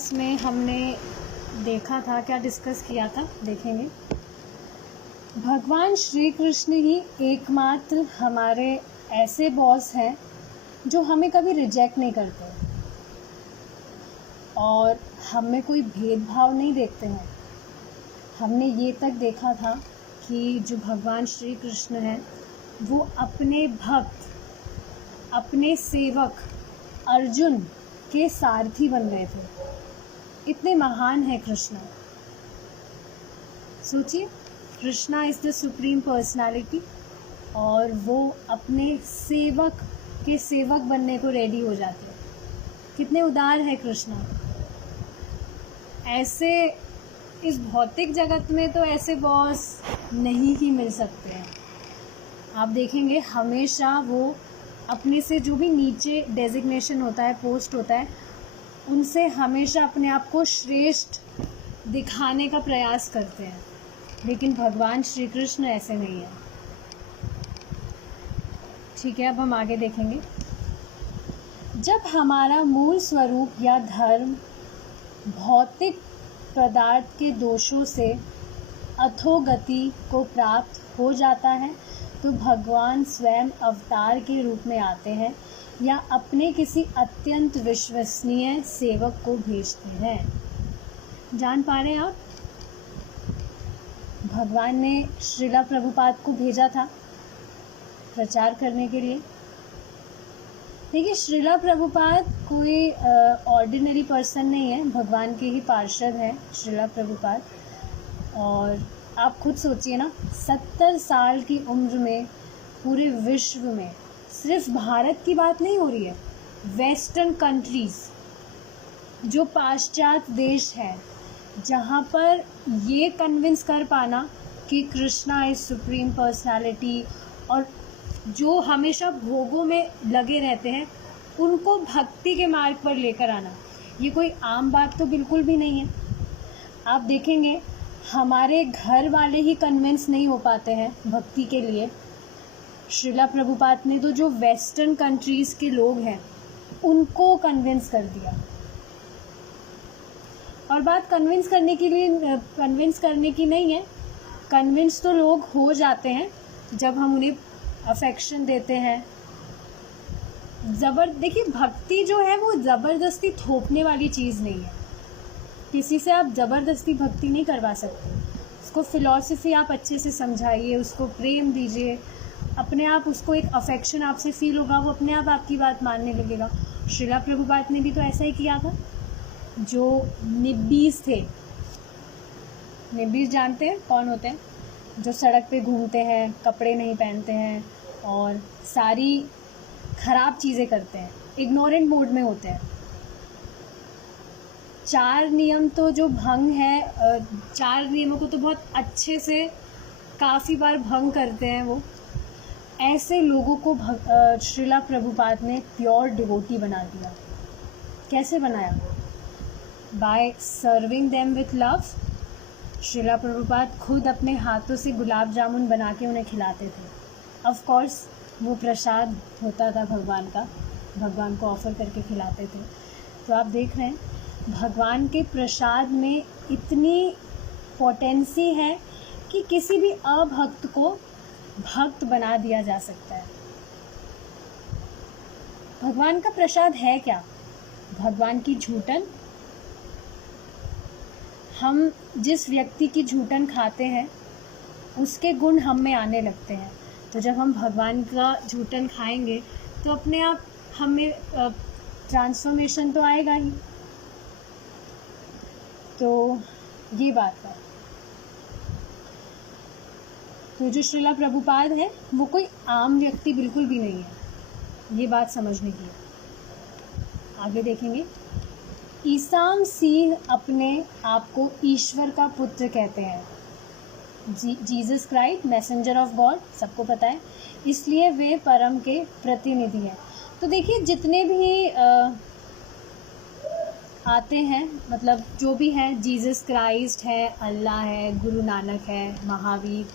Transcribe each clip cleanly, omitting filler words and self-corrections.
Class में हमने देखा था, क्या डिस्कस किया था देखेंगे। भगवान श्री कृष्ण ही एकमात्र हमारे ऐसे बॉस हैं जो हमें कभी रिजेक्ट नहीं करते और हम में कोई भेदभाव नहीं देखते हैं। हमने ये तक देखा था कि जो भगवान श्री कृष्ण हैं वो अपने भक्त, अपने सेवक अर्जुन के सारथी बन गए थे। इतने महान है कृष्ण। सोचिए, Krishna is the supreme personality और वो अपने सेवक के सेवक बनने को रेडी हो जाते हैं। कितने उदार है कृष्णा। ऐसे इस भौतिक जगत में तो ऐसे बॉस नहीं ही मिल सकते हैं। आप देखेंगे हमेशा वो अपने से जो भी नीचे डेजिग्नेशन होता है, पोस्ट होता है, उनसे हमेशा अपने आप को श्रेष्ठ दिखाने का प्रयास करते हैं। लेकिन भगवान श्री कृष्ण ऐसे नहीं है। ठीक है, अब हम आगे देखेंगे। जब हमारा मूल स्वरूप या धर्म भौतिक पदार्थ के दोषों से अधोगति को प्राप्त हो जाता है तो भगवान स्वयं अवतार के रूप में आते हैं या अपने किसी अत्यंत विश्वसनीय सेवक को भेजते हैं। जान पा रहे हैं आप, भगवान ने श्रीला प्रभुपाद को भेजा था प्रचार करने के लिए। देखिए, श्रीला प्रभुपाद कोई ऑर्डिनरी पर्सन नहीं है, भगवान के ही पार्षद हैं श्रीला प्रभुपाद। और आप खुद सोचिए ना, 70 साल की उम्र में पूरे विश्व में, सिर्फ भारत की बात नहीं हो रही है, वेस्टर्न कंट्रीज़ जो पाश्चात्य देश है, जहाँ पर ये कन्विंस कर पाना कि कृष्णा इज़ सुप्रीम पर्सनालिटी और जो हमेशा भोगों में लगे रहते हैं उनको भक्ति के मार्ग पर लेकर आना, ये कोई आम बात तो बिल्कुल भी नहीं है। आप देखेंगे हमारे घर वाले ही कन्विंस नहीं हो पाते हैं भक्ति के लिए। श्रीला प्रभुपाद ने तो जो वेस्टर्न कंट्रीज़ के लोग हैं उनको कन्विंस कर दिया। और बात कन्विंस करने के लिए कन्विंस करने की नहीं है, कन्विंस तो लोग हो जाते हैं जब हम उन्हें अफेक्शन देते हैं। देखिए, भक्ति जो है वो ज़बरदस्ती थोपने वाली चीज़ नहीं है। किसी से आप ज़बरदस्ती भक्ति नहीं करवा सकते। उसको फ़िलॉसफी आप अच्छे से समझाइए, उसको प्रेम दीजिए, अपने आप उसको एक अफेक्शन आपसे फील होगा, वो अपने आप आपकी बात मानने लगेगा। श्रीला प्रभुपाद ने भी तो ऐसा ही किया था। जो निब्बीज़ थे, निब्बीज़ जानते हैं कौन होते हैं? जो सड़क पे घूमते हैं, कपड़े नहीं पहनते हैं और सारी ख़राब चीज़ें करते हैं, इग्नोरेंट मोड में होते हैं। 4 नियम तो जो भंग है, 4 नियमों को तो बहुत अच्छे से काफ़ी बार भंग करते हैं वो। ऐसे लोगों को श्रीला प्रभुपाद ने प्योर डिवोटी बना दिया। कैसे बनाया? By serving them with love. Srila Prabhupada खुद अपने हाथों से गुलाब जामुन बना के उन्हें खिलाते थे। ऑफ कोर्स वो प्रसाद होता था भगवान का, भगवान को ऑफ़र करके खिलाते थे। तो आप देख रहे हैं भगवान के प्रसाद में इतनी पोटेंसी है कि किसी भी अभक्त को भक्त बना दिया जा सकता है। भगवान का प्रसाद है क्या? भगवान की झूठन। हम जिस व्यक्ति की झूठन खाते हैं उसके गुण हम में आने लगते हैं। तो जब हम भगवान का झूठन खाएंगे तो अपने आप हमें ट्रांसफॉर्मेशन तो आएगा ही। तो ये बात है। तो जो श्रीला प्रभुपाद है वो कोई आम व्यक्ति बिल्कुल भी नहीं है, ये बात समझने की है। आगे देखेंगे। ईसा मसीह अपने आप को ईश्वर का पुत्र कहते हैं। Jesus Christ messenger of God, सबको पता है, इसलिए वे परम के प्रतिनिधि हैं। तो देखिए, जितने भी आते हैं, मतलब जो भी हैं, जीसस क्राइस्ट है, अल्लाह है, गुरु नानक है, महावीर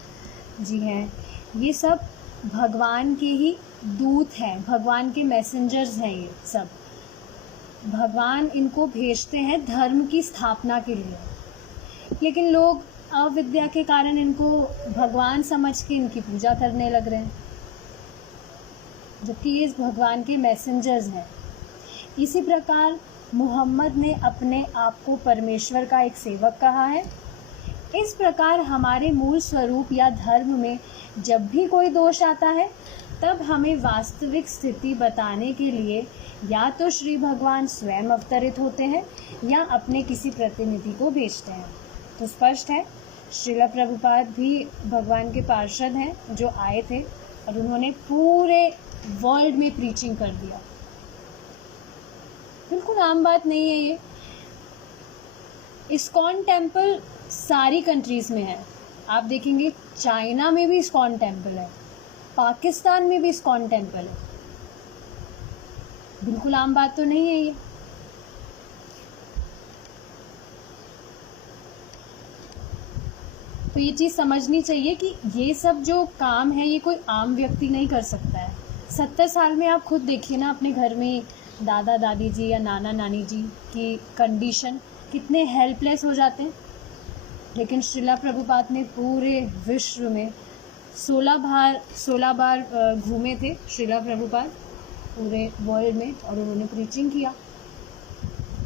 जी हैं, ये सब भगवान के ही दूत हैं, भगवान के मैसेंजर्स हैं। ये सब भगवान इनको भेजते हैं धर्म की स्थापना के लिए, लेकिन लोग अविद्या के कारण इनको भगवान समझ के इनकी पूजा करने लग रहे हैं, जबकि ये भगवान के मैसेंजर्स हैं। इसी प्रकार मोहम्मद ने अपने आप को परमेश्वर का एक सेवक कहा है। इस प्रकार हमारे मूल स्वरूप या धर्म में जब भी कोई दोष आता है, तब हमें वास्तविक स्थिति बताने के लिए या तो श्री भगवान स्वयं अवतरित होते हैं या अपने किसी प्रतिनिधि को भेजते हैं। तो स्पष्ट है, श्रीला प्रभुपाद भी भगवान के पार्षद हैं जो आए थे और उन्होंने पूरे वर्ल्ड में प्रीचिंग कर दिया। बिल्कुल आम बात नहीं है ये। इस्कॉन टेम्पल सारी कंट्रीज़ में है। आप देखेंगे चाइना में भी इस्कॉन टेम्पल है, पाकिस्तान में भी इस्कॉन टेम्पल है। बिल्कुल आम बात तो नहीं है ये। तो ये चीज़ समझनी चाहिए कि ये सब जो काम है ये कोई आम व्यक्ति नहीं कर सकता है। 70 साल में आप खुद देखिए ना, अपने घर में दादा दादी जी या नाना नानी जी की कंडीशन, कितने हेल्पलेस हो जाते हैं। लेकिन श्रीला प्रभुपाद ने पूरे विश्व में 16 बार घूमे थे श्रीला प्रभुपाद पूरे वर्ल्ड में, और उन्होंने प्रीचिंग किया,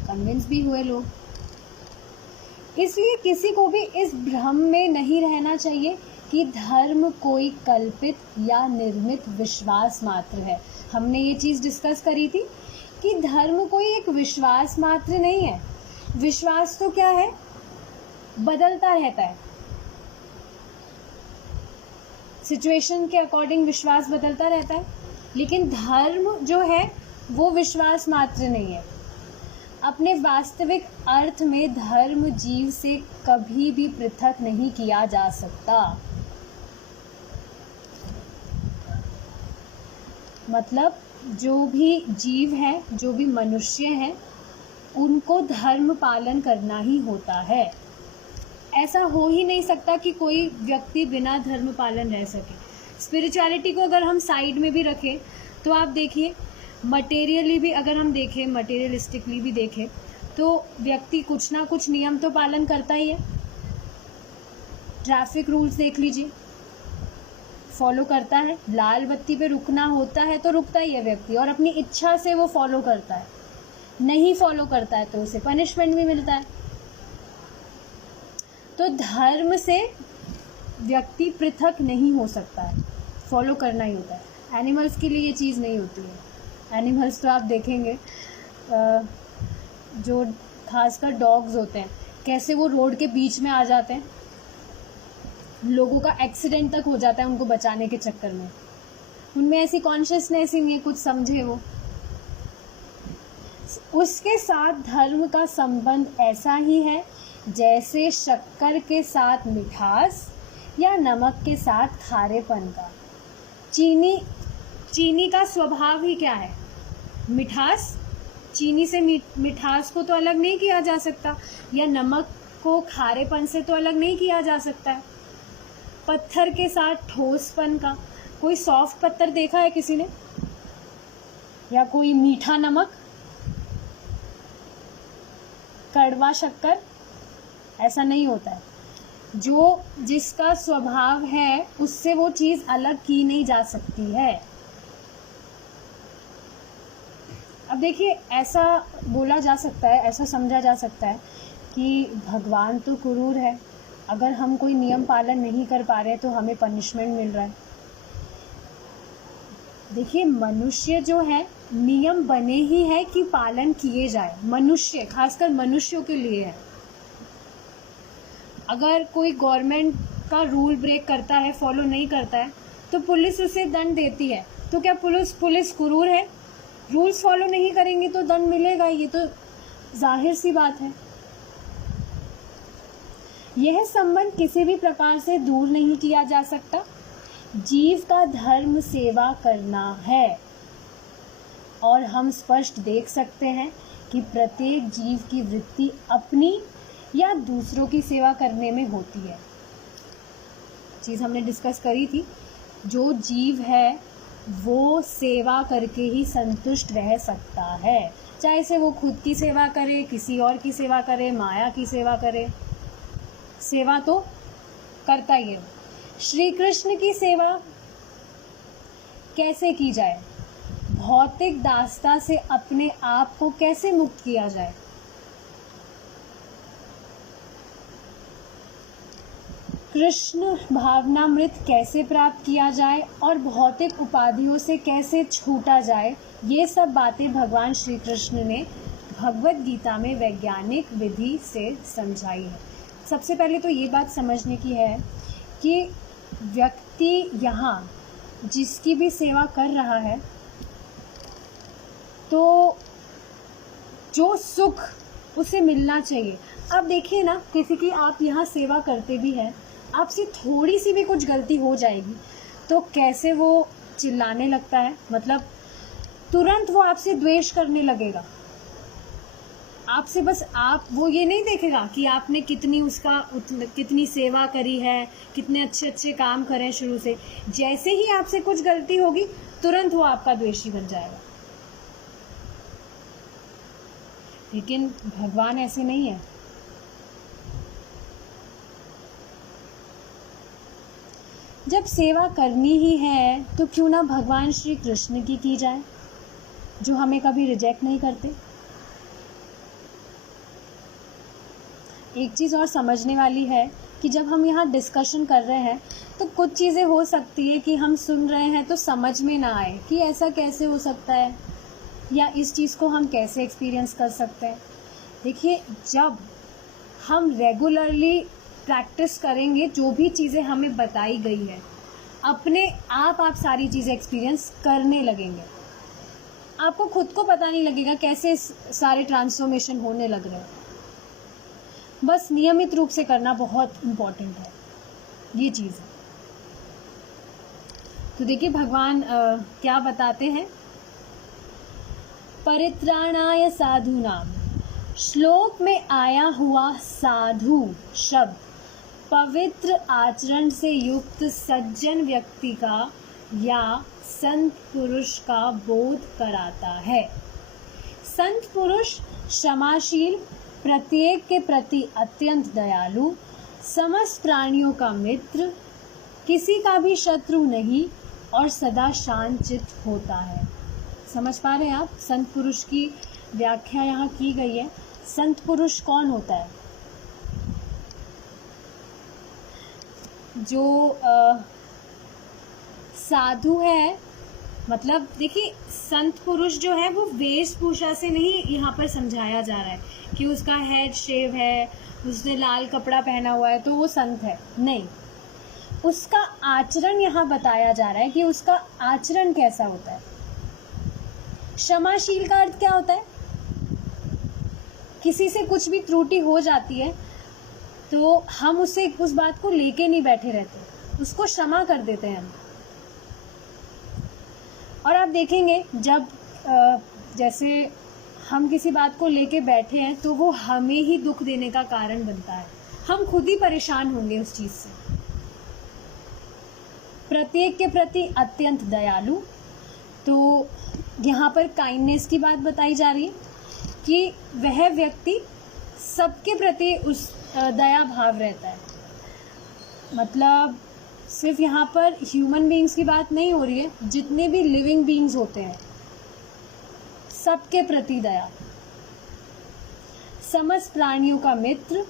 कन्विंस भी हुए लोग। इसलिए किसी को भी इस भ्रम में नहीं रहना चाहिए कि धर्म कोई कल्पित या निर्मित विश्वास मात्र है। हमने ये चीज़ डिस्कस करी थी कि धर्म कोई एक विश्वास मात्र नहीं है। विश्वास तो क्या है, बदलता रहता है, सिचुएशन के अकॉर्डिंग विश्वास बदलता रहता है। लेकिन धर्म जो है वो विश्वास मात्र नहीं है। अपने वास्तविक अर्थ में धर्म जीव से कभी भी पृथक नहीं किया जा सकता। मतलब जो भी जीव है, जो भी मनुष्य है, उनको धर्म पालन करना ही होता है। ऐसा हो ही नहीं सकता कि कोई व्यक्ति बिना धर्म पालन रह सके। स्पिरिचुअलिटी को अगर हम साइड में भी रखें तो आप देखिए, मटेरियली भी अगर हम देखें, मटेरियलिस्टिकली भी देखें, तो व्यक्ति कुछ ना कुछ नियम तो पालन करता ही है। ट्रैफिक रूल्स देख लीजिए, फॉलो करता है। लाल बत्ती पे रुकना होता है तो रुकता ही है व्यक्ति, और अपनी इच्छा से वो फॉलो करता है। नहीं फॉलो करता है तो उसे पनिशमेंट भी मिलता है। तो धर्म से व्यक्ति पृथक नहीं हो सकता है, फॉलो करना ही होता है। एनिमल्स के लिए ये चीज़ नहीं होती है। एनिमल्स तो आप देखेंगे, जो खासकर डॉग्स होते हैं, कैसे वो रोड के बीच में आ जाते हैं, लोगों का एक्सीडेंट तक हो जाता है उनको बचाने के चक्कर में। उनमें ऐसी कॉन्शियसनेस ही नहीं है, कुछ समझे वो। उसके साथ धर्म का संबंध ऐसा ही है जैसे शक्कर के साथ मिठास या नमक के साथ खारेपन का। चीनी का स्वभाव ही क्या है, मिठास। चीनी से मिठास को तो अलग नहीं किया जा सकता, या नमक को खारेपन से तो अलग नहीं किया जा सकता है। पत्थर के साथ ठोसपन का, कोई सॉफ्ट पत्थर देखा है किसी ने, या कोई मीठा नमक, कड़वा शक्कर? ऐसा नहीं होता है। जो जिसका स्वभाव है उससे वो चीज़ अलग की नहीं जा सकती है। अब देखिए, ऐसा बोला जा सकता है, ऐसा समझा जा सकता है कि भगवान तो क्रूर है, अगर हम कोई नियम पालन नहीं कर पा रहे तो हमें पनिशमेंट मिल रहा है। देखिए, मनुष्य जो है, नियम बने ही है कि पालन किए जाए। मनुष्य, खासकर मनुष्यों के लिए है। अगर कोई गवर्नमेंट का रूल ब्रेक करता है, फॉलो नहीं करता है, तो पुलिस उसे दंड देती है। तो क्या पुलिस क्रूर है? रूल्स फॉलो नहीं करेंगे तो दंड मिलेगा, ये तो जाहिर सी बात है। यह संबंध किसी भी प्रकार से दूर नहीं किया जा सकता। जीव का धर्म सेवा करना है, और हम स्पष्ट देख सकते हैं कि प्रत्येक जीव की वृत्ति अपनी या दूसरों की सेवा करने में होती है। चीज़ हमने डिस्कस करी थी, जो जीव है वो सेवा करके ही संतुष्ट रह सकता है। चाहे से वो खुद की सेवा करे, किसी और की सेवा करे, माया की सेवा करे, सेवा तो करता ही है। श्री कृष्ण की सेवा कैसे की जाए, भौतिक दासता से अपने आप को कैसे मुक्त किया जाए, कृष्ण भावनामृत कैसे प्राप्त किया जाए और भौतिक उपाधियों से कैसे छूटा जाए, ये सब बातें भगवान श्री कृष्ण ने भगवत गीता में वैज्ञानिक विधि से समझाई है। सबसे पहले तो ये बात समझने की है कि व्यक्ति यहाँ जिसकी भी सेवा कर रहा है तो जो सुख उसे मिलना चाहिए। अब देखिए ना, किसी की आप यहाँ सेवा करते भी हैं, आपसे थोड़ी सी भी कुछ गलती हो जाएगी तो कैसे वो चिल्लाने लगता है, मतलब तुरंत वो आपसे द्वेष करने लगेगा। आपसे बस आप वो ये नहीं देखेगा कि आपने कितनी सेवा करी है, कितने अच्छे अच्छे काम करे हैं शुरू से। जैसे ही आपसे कुछ गलती होगी तुरंत वो आपका द्वेषी बन जाएगा। लेकिन भगवान ऐसे नहीं है। जब सेवा करनी ही है तो क्यों ना भगवान श्री कृष्ण की जाए, जो हमें कभी रिजेक्ट नहीं करते। एक चीज़ और समझने वाली है कि जब हम यहाँ डिस्कशन कर रहे हैं तो कुछ चीज़ें हो सकती है कि हम सुन रहे हैं तो समझ में ना आए कि ऐसा कैसे हो सकता है या इस चीज़ को हम कैसे एक्सपीरियंस कर सकते हैं। देखिए, जब हम रेगुलरली प्रैक्टिस करेंगे जो भी चीज़ें हमें बताई गई है, अपने आप सारी चीज़ें एक्सपीरियंस करने लगेंगे। आपको खुद को पता नहीं लगेगा कैसे सारे ट्रांसफॉर्मेशन होने लग रहे हैं। बस नियमित रूप से करना बहुत इम्पोर्टेंट है, ये चीज़ है। तो देखिए भगवान क्या बताते हैं, परित्राणाय साधूनाम, श्लोक में आया हुआ साधु शब्द पवित्र आचरण से युक्त सज्जन व्यक्ति का या संत पुरुष का बोध कराता है। संत पुरुष क्षमाशील, प्रत्येक के प्रति अत्यंत दयालु, समस्त प्राणियों का मित्र, किसी का भी शत्रु नहीं और सदा शांत चित्त होता है। समझ पा रहे हैं आप? संत पुरुष की व्याख्या यहाँ की गई है। संत पुरुष कौन होता है? जो साधु है, मतलब देखिए संत पुरुष जो है वो वेशभूषा से नहीं यहाँ पर समझाया जा रहा है कि उसका हेड शेव है, उसने लाल कपड़ा पहना हुआ है तो वो संत है, नहीं। उसका आचरण यहाँ बताया जा रहा है कि उसका आचरण कैसा होता है। क्षमाशील का अर्थ क्या होता है? किसी से कुछ भी त्रुटि हो जाती है तो हम उससे उस बात को लेके नहीं बैठे रहते, उसको क्षमा कर देते हैं हम। और आप देखेंगे जब जैसे हम किसी बात को लेके बैठे हैं तो वो हमें ही दुख देने का कारण बनता है, हम खुद ही परेशान होंगे उस चीज़ से। प्रत्येक के प्रति अत्यंत दयालु, तो यहाँ पर काइंडनेस की बात बताई जा रही है कि वह व्यक्ति सबके प्रति उस दया भाव रहता है। मतलब सिर्फ यहाँ पर ह्यूमन बीइंग्स की बात नहीं हो रही है, जितने भी लिविंग बीइंग्स होते हैं सबके प्रति दया। समस्त प्राणियों का मित्र,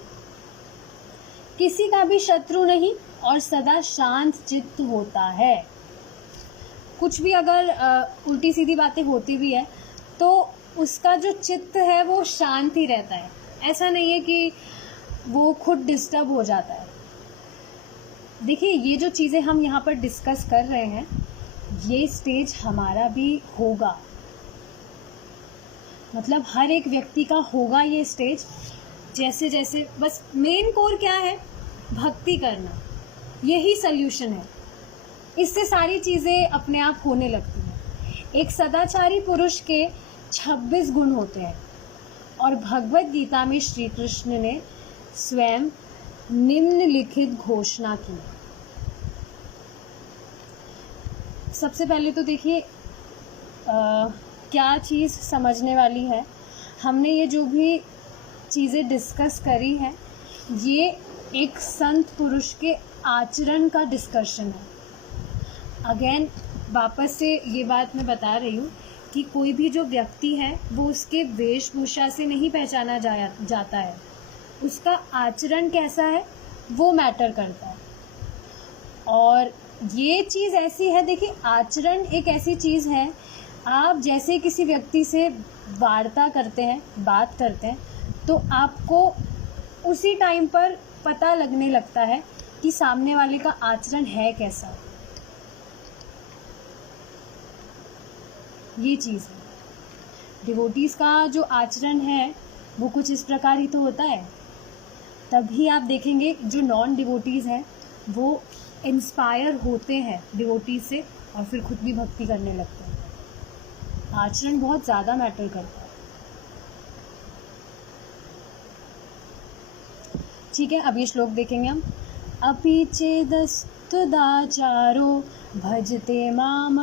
किसी का भी शत्रु नहीं और सदा शांत चित्त होता है। कुछ भी अगर उल्टी सीधी बातें होती भी है तो उसका जो चित्त है वो शांत ही रहता है, ऐसा नहीं है कि वो खुद डिस्टर्ब हो जाता है। देखिए ये जो चीज़ें हम यहाँ पर डिस्कस कर रहे हैं, ये स्टेज हमारा भी होगा, मतलब हर एक व्यक्ति का होगा ये स्टेज। जैसे जैसे बस मेन कोर क्या है? भक्ति करना, यही सल्यूशन है। इससे सारी चीज़ें अपने आप होने लगती हैं। एक सदाचारी पुरुष के 26 गुण होते हैं और भगवत गीता में श्री कृष्ण ने स्वयं निम्नलिखित घोषणा की। सबसे पहले तो देखिए क्या चीज़ समझने वाली है हमने ये जो भी चीज़ें डिस्कस करी हैं, ये एक संत पुरुष के आचरण का डिस्कशन है। अगेन वापस से ये बात मैं बता रही हूँ कि कोई भी जो व्यक्ति है वो उसके वेशभूषा से नहीं पहचाना जाता है, उसका आचरण कैसा है वो मैटर करता है। और ये चीज़ ऐसी है, देखिए आचरण एक ऐसी चीज़ है, आप जैसे किसी व्यक्ति से वार्ता करते हैं, बात करते हैं, तो आपको उसी टाइम पर पता लगने लगता है कि सामने वाले का आचरण है कैसा। ये चीज़ है। डिवोटीज़ का जो आचरण है वो कुछ इस प्रकार ही तो होता है। तभी आप देखेंगे जो नॉन डिवोटीज़ हैं वो इंस्पायर होते हैं डिवोटीज़ से और फिर खुद भी भक्ति करने लगते हैं। आचरण बहुत ज़्यादा मैटर करता है। ठीक है, अब ये श्लोक देखेंगे हम। अपि चेदस्तुदाचारो भजते माम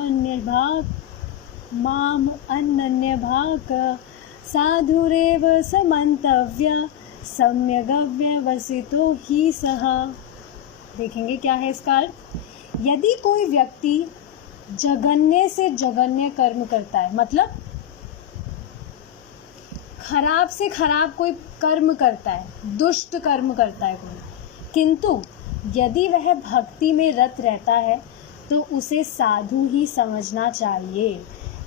अन्यभाक् साधुरेव समन्तव्य सम्यग्व्यवसितो हि सः। देखेंगे क्या है इसका अर्थ। यदि कोई व्यक्ति जघन्य से जघन्य कर्म करता है, मतलब खराब से खराब कोई कर्म करता है, दुष्ट कर्म करता है कोई, किंतु यदि वह भक्ति में रत रहता है तो उसे साधु ही समझना चाहिए,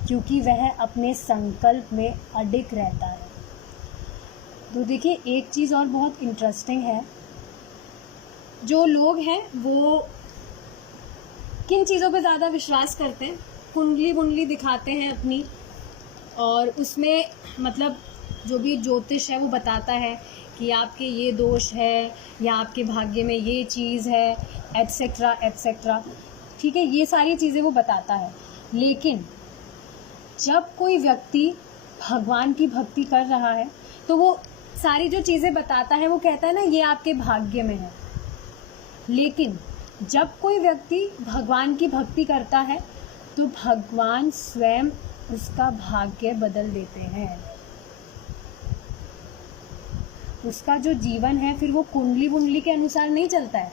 क्योंकि वह अपने संकल्प में अडिग रहता है। तो देखिए एक चीज़ और बहुत इंटरेस्टिंग है, जो लोग हैं वो किन चीज़ों पे ज़्यादा विश्वास करते हैं, कुंडली दिखाते हैं अपनी, और उसमें मतलब जो भी ज्योतिष है वो बताता है कि आपके ये दोष है या आपके भाग्य में ये चीज़ है, एट्सेट्रा एट्सेट्रा। ठीक है, ये सारी चीज़ें वो बताता है। लेकिन जब कोई व्यक्ति भगवान की भक्ति कर रहा है तो वो सारी जो चीज़ें बताता है वो कहता है ना ये आपके भाग्य में है। लेकिन जब कोई व्यक्ति भगवान की भक्ति करता है तो भगवान स्वयं उसका भाग्य बदल देते हैं। उसका जो जीवन है फिर वो कुंडली के अनुसार नहीं चलता है,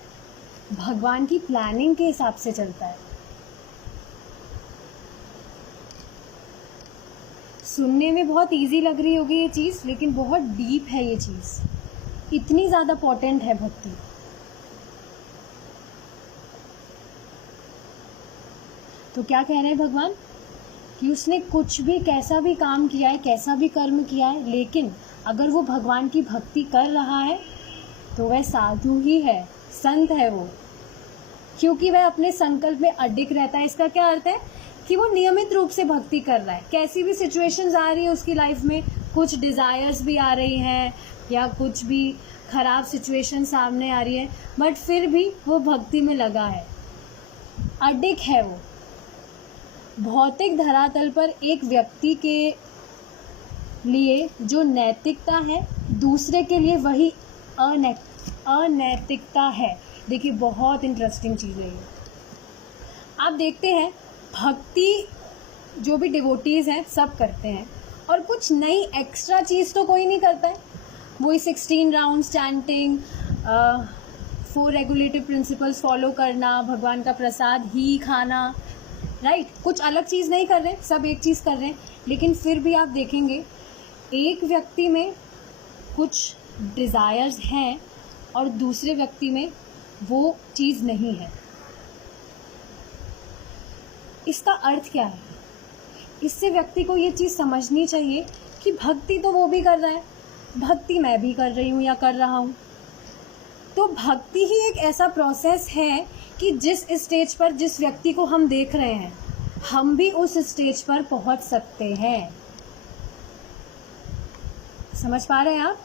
भगवान की प्लानिंग के हिसाब से चलता है। सुनने में बहुत इजी लग रही होगी ये चीज़, लेकिन बहुत डीप है ये चीज़, इतनी ज़्यादा पोटेंट है भक्ति। तो क्या कह रहे हैं भगवान कि उसने कुछ भी कैसा भी काम किया है, कैसा भी कर्म किया है, लेकिन अगर वो भगवान की भक्ति कर रहा है तो वह साधु ही है, संत है वो, क्योंकि वह अपने संकल्प में अडिग रहता है। इसका क्या अर्थ है कि वो नियमित रूप से भक्ति कर रहा है। कैसी भी सिचुएशंस आ रही है उसकी लाइफ में, कुछ डिज़ायर्स भी आ रही हैं या कुछ भी ख़राब सिचुएशन सामने आ रही है, बट फिर भी वो भक्ति में लगा है, अडिग है वो। भौतिक धरातल पर एक व्यक्ति के लिए जो नैतिकता है, दूसरे के लिए वही अनैतिकता है। देखिए बहुत इंटरेस्टिंग चीज़ है ये। आप देखते हैं भक्ति जो भी डिवोटीज़ हैं सब करते हैं, और कुछ नई एक्स्ट्रा चीज़ तो कोई नहीं करता है। वही 16 rounds chanting, 4 regulative principles follow करना, भगवान का प्रसाद ही खाना, राइट। कुछ अलग चीज़ नहीं कर रहे, सब एक चीज़ कर रहे हैं। लेकिन फिर भी आप देखेंगे एक व्यक्ति में कुछ डिज़ायर्स हैं और दूसरे व्यक्ति में वो चीज़ नहीं है। इसका अर्थ क्या है? इससे व्यक्ति को ये चीज़ समझनी चाहिए कि भक्ति तो वो भी कर रहा है, भक्ति मैं भी कर रही हूँ या कर रहा हूँ। तो भक्ति ही एक ऐसा प्रोसेस है कि जिस स्टेज पर जिस व्यक्ति को हम देख रहे हैं, हम भी उस स्टेज पर पहुँच सकते हैं। समझ पा रहे हैं आप?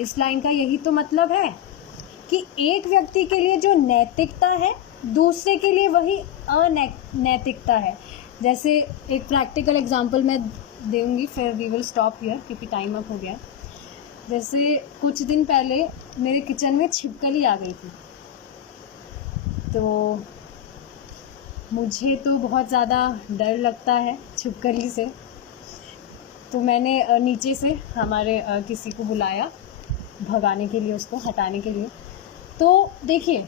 इस लाइन का यही तो मतलब है कि एक व्यक्ति के लिए जो नैतिकता है, दूसरे के लिए वही अनैतिकता है। जैसे एक प्रैक्टिकल एग्जांपल मैं दूंगी, फिर वी विल स्टॉप हियर क्योंकि टाइम अप हो गया। जैसे कुछ दिन पहले मेरे किचन में छिपकली आ गई थी, तो मुझे तो बहुत ज़्यादा डर लगता है छिपकली से। तो मैंने नीचे से हमारे किसी को बुलाया भगाने के लिए, उसको हटाने के लिए। तो देखिए,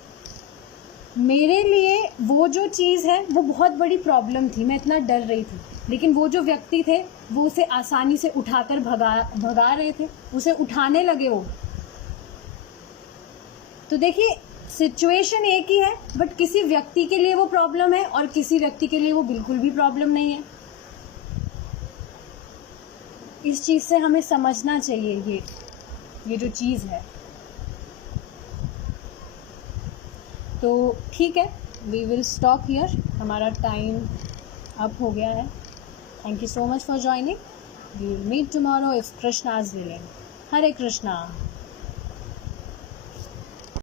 मेरे लिए वो जो चीज़ है वो बहुत बड़ी प्रॉब्लम थी, मैं इतना डर रही थी, लेकिन वो जो व्यक्ति थे वो उसे आसानी से उठाकर भगा रहे थे, उसे उठाने लगे वो। तो देखिए, सिचुएशन एक ही है, बट किसी व्यक्ति के लिए वो प्रॉब्लम है और किसी व्यक्ति के लिए वो बिल्कुल भी प्रॉब्लम नहीं है। इस चीज़ से हमें समझना चाहिए ये जो चीज़ है। तो ठीक है, वी विल स्टॉप हियर, हमारा टाइम अप हो गया है। Thank you so much for joining. We will meet tomorrow if Krishna is willing. Hare Krishna.